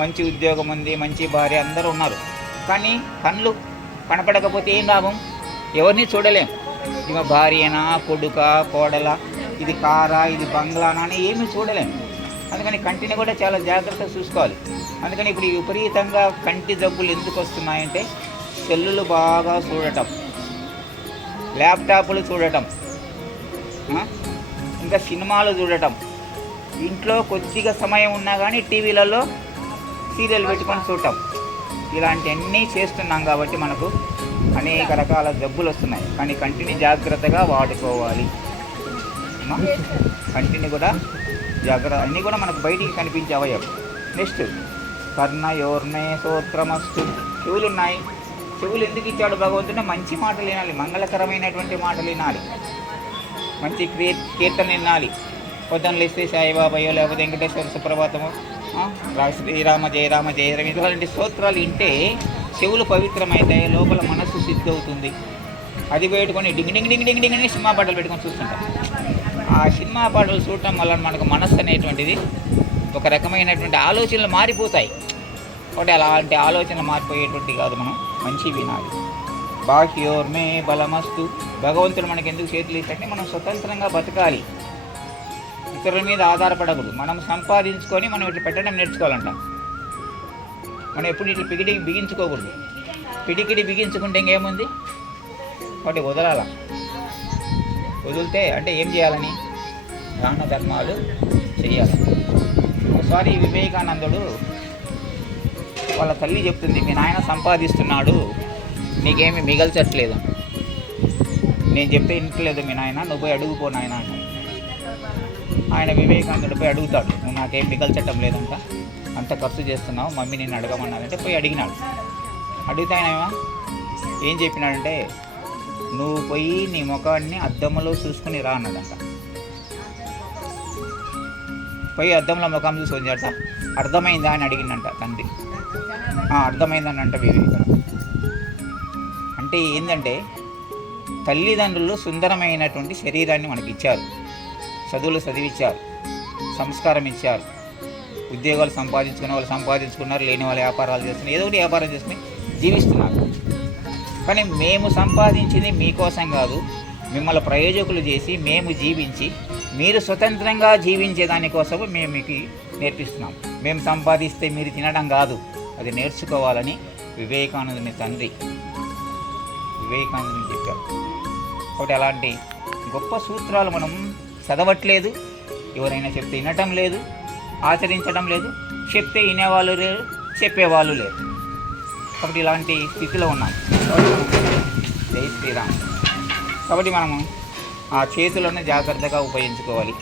మంచి ఉద్యోగం ఉంది, మంచి భార్య, అందరూ ఉన్నారు. కానీ కళ్ళు కనపడకపోతే ఏం లాభం? ఎవరిని చూడలేం. ఇక భార్యనా, కొడుక, కోడల, ఇది కారా, ఇది బంగ్లానా అని ఏమీ చూడలేం. అందుకని కంటిని కూడా చాలా జాగ్రత్తగా చూసుకోవాలి. అందుకని ఇప్పుడు విపరీతంగా కంటి జబ్బులు ఎందుకు వస్తున్నాయంటే సెల్లులు బాగా చూడటం, ల్యాప్టాప్లు చూడటం, ఇంకా సినిమాలు చూడటం, ఇంట్లో కొద్దిగా సమయం ఉన్నా కానీ టీవీలలో సీరియల్ పెట్టుకొని చూడటం, ఇలాంటివన్నీ చేస్తున్నాం కాబట్టి మనకు అనేక రకాల జబ్బులు వస్తున్నాయి. కానీ కంటిని జాగ్రత్తగా వాడుకోవాలి. కంటిని కూడా జాగ్రత్త, అన్నీ కూడా మనకు బయటికి కనిపించే అవయవం. నెక్స్ట్ కర్ణయోర్నే శ్రోత్రమస్తు, చెవులు ఉన్నాయి. చెవులు ఎందుకు ఇచ్చాడు భగవంతుడు? మంచి మాటలు వినాలి, మంగళకరమైనటువంటి మాటలు వినాలి, మంచి కీర్తన వినాలి. పొద్దున్న లేస్తే సాయిబాబాయో లేకపోతే వెంకటేశ్వర సుప్రభాతము, శ్రీరామ జయ రామ జయ రామ, ఇటువంటి స్తోత్రాలు వింటే చెవులు పవిత్రమైతాయి, లోపల మనస్సు సిద్ధి అవుతుంది. అది పెట్టుకొని డింగ్ డింగ్ డింగ్ డింగ్ డింగ్ అని సినిమా పాటలు పెట్టుకొని చూస్తుంటాం. ఆ సినిమా పాటలు చూడటం వల్ల మనకు మనస్సు అనేటువంటిది ఒక రకమైనటువంటి ఆలోచనలు మారిపోతాయి. ఒకటి అలాంటి ఆలోచనలు మారిపోయేటువంటి కాదు, మనం మంచి వినాలి. బాహ్యోర్మే బలమస్తు, భగవంతుడు మనకి ఎందుకు చేతులు ఇస్తాడంటే మనం స్వతంత్రంగా బతకాలి, ఇతరుల మీద ఆధారపడకూడదు. మనం సంపాదించుకొని మనం ఇట్లా పెట్టడం నేర్చుకోవాలంట. మనం ఎప్పుడు ఇట్లా బిగించుకోకూడదు. పిడికిడి బిగించుకుంటే ఇంకేముంది? ఒకటి వదలాల. వదిలితే అంటే ఏం చేయాలని? దాన ధర్మాలు చేయాలి. ఒకసారి వివేకానందుడు వాళ్ళ తల్లి చెప్తుంది, మీ నాయన సంపాదిస్తున్నాడు, నీకేమి మిగల్చట్లేదు. నేను చెప్తే ఇంట్లేదు మీ నాయన, నువ్వు పోయి అడుగుపో నాయన అంట. ఆయన వివేకానందుడు పోయి అడుగుతాడు, నువ్వు నాకేం మిగల్చటం లేదంట, అంత ఖర్చు చేస్తున్నావు, మమ్మీ నేను అడగమన్నానంటే పోయి అడిగినాడు. అడిగితే ఆయన ఏం చెప్పినాడంటే, నువ్వు పోయి నీ ముఖాన్ని అద్దంలో చూసుకుని రా అన్నాడంట. పోయి అద్దంలో ముఖం చూసి వచ్చాట. అర్థమైందా అని అడిగిందంట తండ్రి. అర్థమైందని అంట వివేకానంద. అంటే ఏంటంటే తల్లిదండ్రులు సుందరమైనటువంటి శరీరాన్ని మనకి ఇచ్చారు, చదువులు చదివించారు, సంస్కారం ఇచ్చారు, ఉద్యోగాలు సంపాదించుకునే వాళ్ళు సంపాదించుకున్నారు, లేని వాళ్ళు వ్యాపారాలు చేస్తున్నారు, ఏదో ఒకటి వ్యాపారం చేసుకుని జీవిస్తున్నారు. కానీ మేము సంపాదించింది మీకోసం కాదు, మిమ్మల్ని ప్రయోజకులు చేసి మేము జీవించి మీరు స్వతంత్రంగా జీవించే దానికోసం మేము మీకు నేర్పిస్తున్నాం. మేము సంపాదిస్తే మీరు తినడం కాదు, అది నేర్చుకోవాలని వివేకానందుని తండ్రి వివేకానందుని చెప్పారు. ఒకటి అలాంటి గొప్ప సూత్రాలు మనం చదవట్లేదు, ఎవరైనా చెప్తే వినటం లేదు, ఆచరించడం లేదు, చెప్తే వినేవాళ్ళు లేరు, చెప్పేవాళ్ళు లేరు. కాబట్టి ఇలాంటి స్థితిలో ఉన్నాం. జై శ్రీరామ్. కాబట్టి మనము ఆ చేతులను జాగ్రత్తగా ఉపయోగించుకోవాలి.